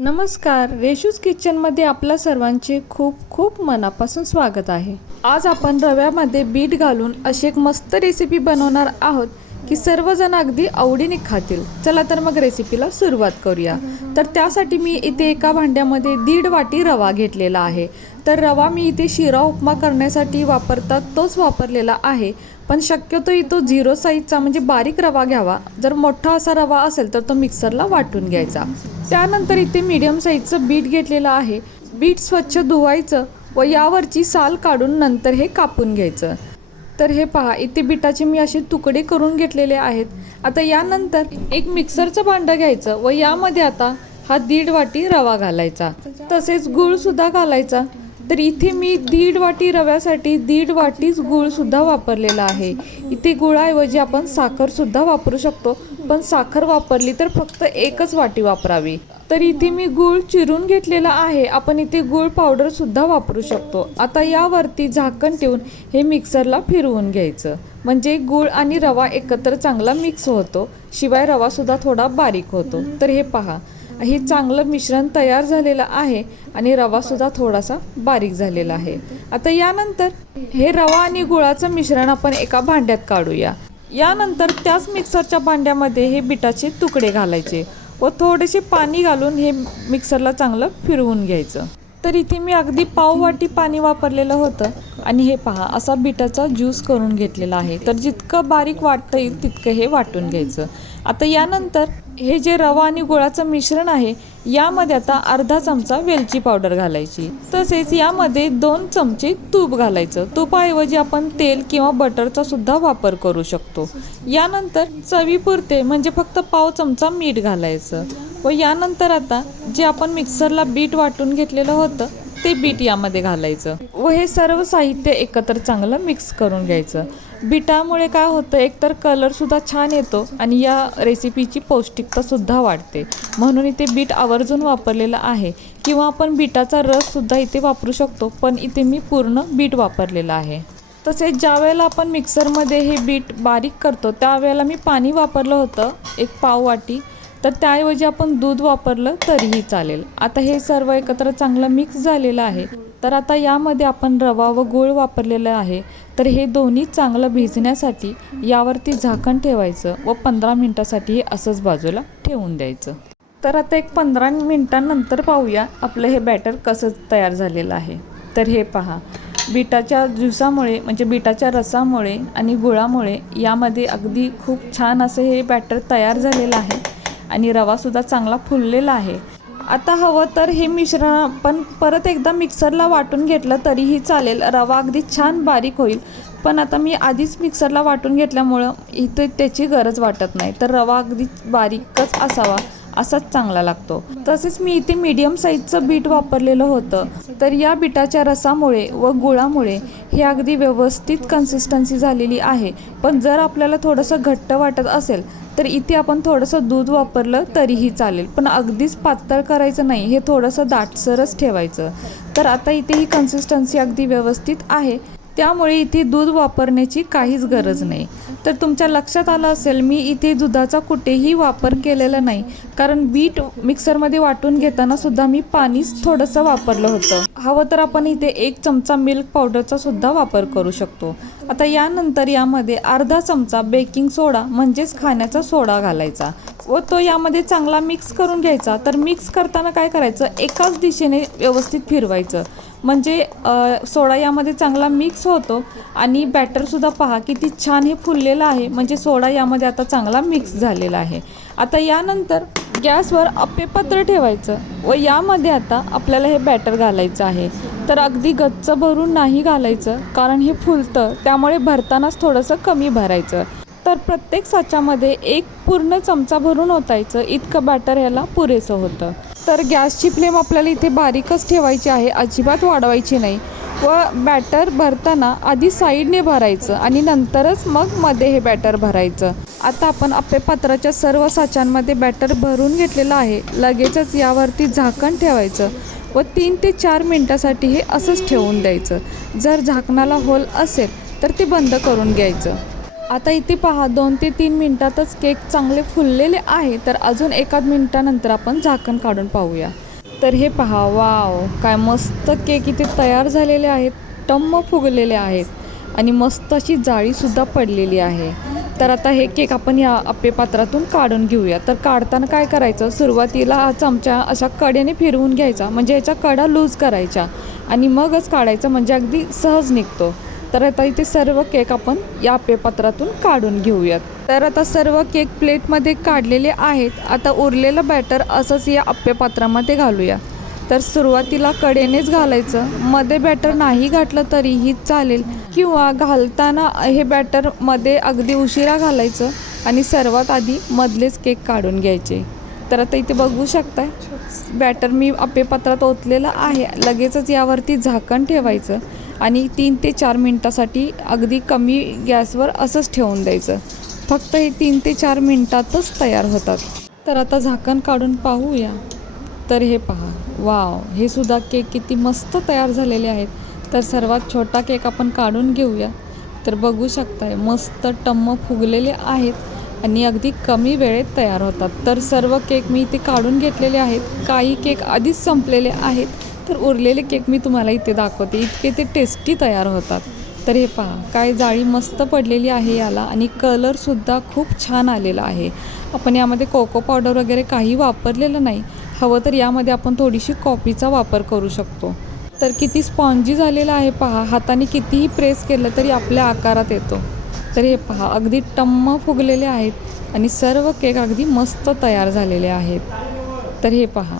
नमस्कार रेशूज किचनमध्ये आपल्या सर्वांचे खूप खूप मनापासून स्वागत आहे. आज आपण रव्यामध्ये बीट घालून अशी एक मस्त रेसिपी बनवणार आहोत. की सर्वजण अगदी आवडीने खातील. चला तर मग रेसिपीला सुरुवात करूया. तर त्यासाठी मी इथे एका भांड्यामध्ये दीड वाटी रवा घेतलेला आहे. तर रवा मी इथे शिरा उपमा करण्यासाठी वापरतात तोच वापरलेला आहे. पण शक्यतो इथं झिरो साईजचा म्हणजे बारीक रवा घ्यावा. जर मोठा असा रवा असेल तर तो मिक्सरला वाटून घ्यायचा. त्यानंतर इथे मीडियम साईजचं बीट घेतलेलं आहे. बीट स्वच्छ धुवायचं व यावरची साल काढून नंतर हे कापून घ्यायचं. तर हे पहा इथे बिटाचे मी असे तुकडे करून घेतलेले आहेत. आता यानंतर एक मिक्सरचं भांडं घ्यायचं व यामध्ये आता हा दीड वाटी रवा घालायचा. तसेच गूळसुद्धा घालायचा. तर इथे मी दीड वाटी रव्यासाठी दीड वाटीच गूळसुद्धा वापरलेला आहे. इथे गुळाऐवजी आपण साखरसुद्धा वापरू शकतो पण साखर वापरली तर फक्त एकच वाटी वापरावी. तर इथे मी गूळ चिरून घेतलेला आहे. आपण इथे गूळ पावडर सुद्धा वापरू शकतो. आता यावरती झाकण ठेवून हे मिक्सरला फिरवून घ्यायचं. म्हणजे गूळ आणि रवा एकत्र चांगला मिक्स होतो. शिवाय रवा सुद्धा थोडा बारीक होतो. तर हे पहा. हे चांगलं मिश्रण तयार झालेलं आहे आणि रवा सुद्धा थोडासा बारीक झालेला आहे. आता यानंतर हे रवा आणि गुळाचं मिश्रण आपण एका भांड्यात काढूया. यानंतर त्याच मिक्सरच्या भांड्यामध्ये हे बिटाचे तुकडे घालायचे. व थोडेसे पाणी घालून हे मिक्सरला चांगलं फिरवून घ्यायचं. तर इथे मी अगदी पाव वाटी पाणी वापरलेलं होतं. आणि हे पहा असा बिटाचा ज्यूस करून घेतलेला आहे. तर जितकं बारीक वाटता येईल तितकं हे वाटून घ्यायचं. आता यानंतर हे जे रवा आणि गुळाचं मिश्रण आहे यामध्ये आता अर्धा चमचा वेलची पावडर घालायची. तसेच यामध्ये दोन चमचे तूप घालायचं. तुपाऐवजी आपण तेल किंवा बटरचा सुद्धा वापर करू शकतो. यानंतर चवीपुरते म्हणजे फक्त पाव चमचा मीठ घालायचं. व यानंतर आता जे आपण मिक्सरला बीट वाटून घेतलेलं होतं ते बीट यामध्ये घालायचं. व हे सर्व साहित्य एकत्र चांगलं मिक्स करून घ्यायचं. बीटामुळे काय होतं एकतर कलरसुद्धा छान येतो आणि या रेसिपीची पौष्टिकतासुद्धा वाढते. म्हणून इथे बीट आवर्जून वापरलेलं आहे. किंवा आपण बीटाचा रससुद्धा इथे वापरू शकतो पण इथे मी पूर्ण बीट वापरलेलं आहे. तसेच ज्या वेळेला आपण मिक्सरमध्ये हे बीट बारीक करतो त्यावेळेला मी पाणी वापरलं होतं एक पाव वाटी तर त्याऐवजी आपण दूध वापरलं तरीही चालेल. आता हे सर्व एकत्र चांगलं मिक्स झालेलं आहे. तर आता यामध्ये आपण रवा व गूळ वापरलेलं आहे. तर हे दोन्ही चांगलं भिजण्यासाठी यावरती झाकण ठेवायचं व पंधरा मिनटासाठी हे असंच बाजूला ठेवून द्यायचं. तर आता एक पंधरा मिनटांनंतर पाहूया आपलं हे बॅटर कसं तयार झालेलं आहे. तर हे पहा. बिटाच्या ज्युसामुळे म्हणजे बिटाच्या रसामुळे आणि गुळामुळे यामध्ये अगदी खूप छान असं हे बॅटर तयार झालेलं आहे. आणि रवासुद्धा चांगला फुललेला आहे. आता हवं तर हे मिश्रण आपण परत एकदा मिक्सरला वाटून घेतलं तरीही चालेल. रवा अगदी छान बारीक होईल. पण आता मी आधीच मिक्सरला वाटून घेतल्यामुळं इथे त्याची गरज वाटत नाही. तर रवा अगदी बारीकच असावा. असाच चांगला लागतो. तसेच मी इथे मीडियम साईजचं बीट वापरलेलं होतं. तर या बिटाच्या रसामुळे व गुळामुळे हे अगदी व्यवस्थित कन्सिस्टन्सी झालेली आहे. पण जर आपल्याला थोडंसं घट्ट वाटत असेल तर इथे आपण थोडंसं दूध वापरलं तरीही चालेल. पण अगदीच पातळ करायचं नाही हे थोडंसं दाटसरच ठेवायचं. तर आता इथे ही कन्सिस्टन्सी अगदी व्यवस्थित आहे. त्यामुळे इथे दूध वापरण्याची काहीच गरज नाही. तर तुमच्या लक्षात आलं असेल मी इथे दुधाचा कुठेही वापर केलेला नाही. कारण बीट मिक्सरमध्ये वाटून घेताना सुद्धा मी पाणीच थोडंसं वापरलं होतं. हवं तर आपण इथे एक चमचा मिल्क पावडरचा सुद्धा वापर करू शकतो. आता यानंतर यामध्ये अर्धा चमचा बेकिंग सोडा म्हणजेच खाण्याचा सोडा घालायचा. व तो यामध्ये चांगला मिक्स करून घ्यायचा. तर मिक्स करताना काय करायचं? एकाच दिशेने व्यवस्थित फिरवायचं. म्हणजे सोडा यामध्ये चांगला मिक्स होतो आणि बॅटरसुद्धा पहा किती छान हे फुललेलं आहे. म्हणजे सोडा यामध्ये आता चांगला मिक्स झालेला आहे. आता यानंतर गॅसवर अप्पेपात्र ठेवायचं व यामध्ये आता आपल्याला हे बॅटर घालायचं आहे. तर अगदी गच्च भरून नाही घालायचं कारण हे फुलतं त्यामुळे भरतानाच थोडंसं कमी भरायचं. तर प्रत्येक साच्यामध्ये एक पूर्ण चमचा भरून ओतायचं इतकं बॅटर याला पुरेसं होतं. तर गॅसची फ्लेम आपल्याला इथे बारीकच ठेवायची आहे अजिबात वाढवायची नाही. व बॅटर भरताना आधी साईडने भरायचं आणि नंतरच मग मध्ये हे बॅटर भरायचं. आता आपण आपल्या पात्राच्या सर्व साच्यांमध्ये बॅटर भरून घेतलेलं आहे. लगेचच यावरती झाकण ठेवायचं व तीन ते चार मिनटासाठी हे असंच ठेवून द्यायचं. जर झाकणाला होल असेल तर ते बंद करून घ्यायचं. आता इथे पहा दोन ते तीन मिनटातच केक चांगले फुललेले आहे तर अजून एकाद मिनटानंतर आपण झाकण काढून पाहूया. तर हे पहा वाव काय मस्त केक इथे तयार झालेले आहेत टम्म फुगलेले आहेत आणि मस्त अशी जाळीसुद्धा पडलेली आहे. तर आता हे केक आपण या अप्पे पात्रातून काढून घेऊया. तर काढताना काय करायचं? सुरुवातीला हा चमचा अशा कडेने फिरवून घ्यायचा म्हणजे याच्या कडा लूज करायच्या आणि मगच काढायचं म्हणजे अगदी सहज निघतो. तर आता इथे सर्व केक आपण या पेपात्रातून काढून घेऊयात. तर आता सर्व केक प्लेटमध्ये काढलेले आहेत. आता उरलेलं बॅटर असंच या अप्पेपात्रामध्ये घालूया. तर सुरुवातीला कडेनेच घालायचं. मध्ये बॅटर नाही घातलं तरीही चालेल. किंवा घालताना हे बॅटरमध्ये अगदी उशिरा घालायचं आणि सर्वात आधी मधलेच केक काढून घ्यायचे. तर आता इथे बघू शकताय बॅटर मी अप्पेपात्रात ओतलेलं आहे. लगेचच यावरती झाकण ठेवायचं. आणि तीन ते चार मिनटासाठी अगदी कमी गॅसवर असंच ठेवून द्यायचं. फक्त हे तीन ते चार मिनटातच तयार होतात. तर आता झाकण काढून पाहूया. तर हे पहा. वाव हे सुद्धा केक किती मस्त तयार झालेले आहेत. तर सर्वात छोटा केक आपण काढून घेऊया. तर बघू शकताय मस्त टम्म फुगलेले आहेत आणि अगदी कमी वेळेत तयार होतात. तर सर्व केक मी इथे काढून घेतलेले आहेत. काही केक आधीच संपलेले आहेत. तर उरलेले केक मी तुम्हाला इथे दाखवते. इतके ते टेस्टी तयार होतात. तर हे पहा काय जाळी मस्त पडलेली आहे याला आणि कलरसुद्धा खूप छान आलेला आहे. आपण यामध्ये कोको पावडर वगैरे काही वापरलेलं नाही. हवं तर यामध्ये आपण थोडीशी कॉफीचा वापर करू शकतो. तर किती स्पॉन्जी झालेला आहे पहा. हाताने कितीही प्रेस केलं तरी आपल्या आकारात येतो. तर हे पहा अगदी टम्म फुगलेले आहेत आणि सर्व केक अगदी मस्त तयार झालेले आहेत. तर हे पहा.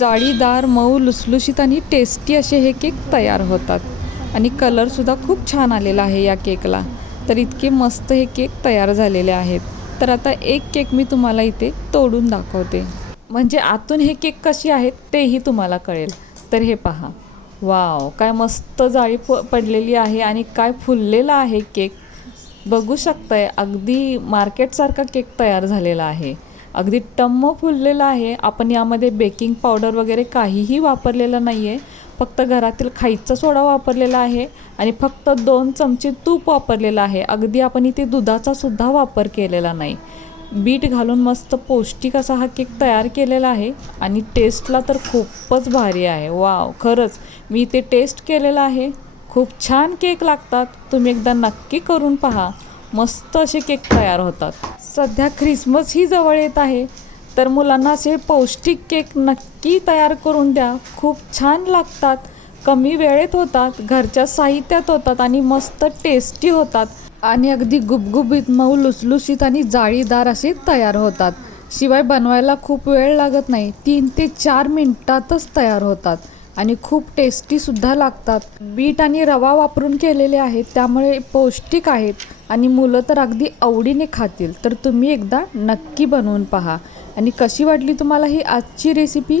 जाळीदार मऊ लुसलुशीत आणि टेस्टी असे हे केक तयार होतात. आणि कलरसुद्धा खूप छान आलेला आहे या केकला. तर इतके मस्त हे केक तयार झालेले आहेत. तर आता एक केक मी तुम्हाला इथे तोडून दाखवते. म्हणजे आतून हे केक कशी आहेत तेही तुम्हाला कळेल. तर हे पहा. वाव काय मस्त जाळी प पडलेली आहे आणि काय फुललेला आहे केक. बघू शकताय अगदी मार्केटसारखा केक तयार झालेला आहे. अगदी टम्म फुललेला आहे. आपण यामध्ये बेकिंग पावडर वगैरे काहीही वापरलेलं नाही आहे फक्त घरातील खायचा सोडा वापरलेला आहे आणि फक्त दोन चमचे तूप वापरलेलं आहे. अगदी आपण इथे दुधाचा सुद्धा वापर केलेला नाही. बीट घालून मस्त पौष्टिक असा हा केक तयार केलेला आहे आणि टेस्टला तर खूपच भारी आहे. वाव खरंच. मी इथे टेस्ट केलेला आहे. खूप छान केक लागतात. तुम्ही एकदा नक्की करून पहा. मस्त असे केक तयार होतात. सध्या ख्रिसमस ही जवळ येत आहे. तर मुलांना असे पौष्टिक केक नक्की तयार करून द्या. खूप छान लागतात. कमी वेळेत होतात. घरच्या साहित्यात होतात आणि मस्त टेस्टी होतात. आणि अगदी गुबगुबीत मऊ लुसलुशीत आणि जाळीदार असे तयार होतात. शिवाय बनवायला खूप वेळ लागत नाही. तीन ते चार मिनटातच तयार होतात. आणि खूप टेस्टीसुद्धा लागतात. बीट आणि रवा वापरून केलेले आहेत. त्यामुळे पौष्टिक आहेत. आणि मुलं तर अगदी आवडीने खातील. तर तुम्ही एकदा नक्की बनवून पहा. आणि कशी वाटली तुम्हाला ही आजची रेसिपी